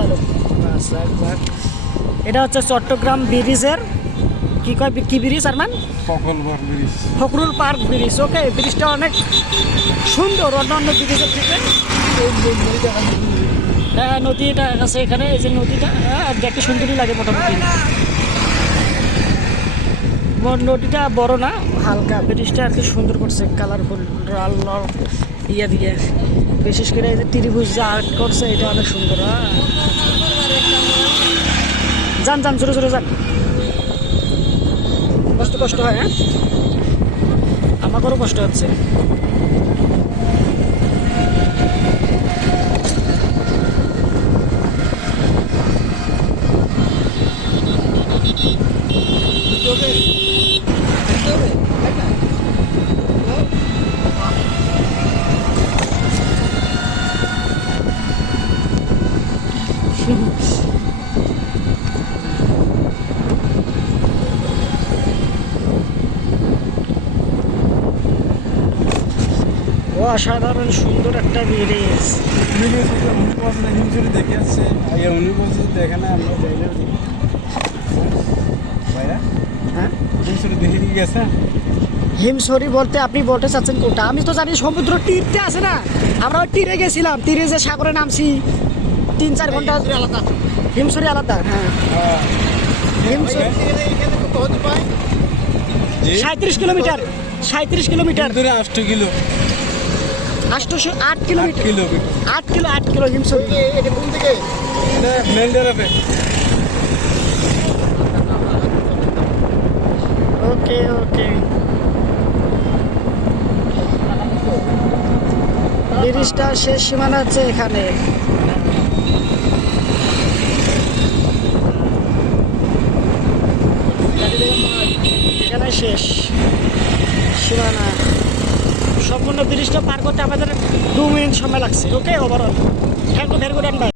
চালু। এটা হচ্ছে চট্টগ্রাম ব্রিজের কি কয় কি ব্রিজ আর মান ফখরুল পার্ক ব্রিজ। ওকে, ব্রিজটা অনেক সুন্দর অন্যান্য ব্রিজের থেকে। হ্যাঁ, নদীটা আছে এখানে, এই যে নদীটা দেখতে সুন্দরই লাগে মোটামুটি। নদীটা বড় না, হালকা। ব্রিজটা আর কি সুন্দর করছে, কালারফুল লাল লাল ইয়ে দিয়ে। বিশেষ করে এই যে ত্রিভুজ যা আর্ট করছে এটা অনেক সুন্দর। যান যান, জোরে জোরে যান, কষ্ট কষ্ট হয়। হ্যাঁ, আমাদেরও কষ্ট হচ্ছে। অসাধারণ সুন্দর একটা ব্রিজ। দেখে আসছে উনি বলছে দেখে না আমরা হ্যাঁ, দেখে নিয়ে গেছে। হিমছড়ি বলতে আপনি বলতে চাচ্ছেন কোনটা? আমি তো জানি সমুদ্র তীরটা আছে না, আমরা ওই তীরে গেছিলাম, তীরে যে সাগরে নামছি 3-4 ঘন্টা। হিমছড়ি আলাদা। হ্যাঁ, Himchhari 37 kilometre, 37 kilometre, 8 kilo, 8 kilometre, 8 kilo Himchhari. Okay okay, ব্রিজটা শেষ সীমানা হচ্ছে এখানে। এখানে শেষ সীমানা। সম্পূর্ণ ব্রিজটা পার করতে আমাদের 2 মিনিট সময় লাগছে। Okay, overall thank you very good.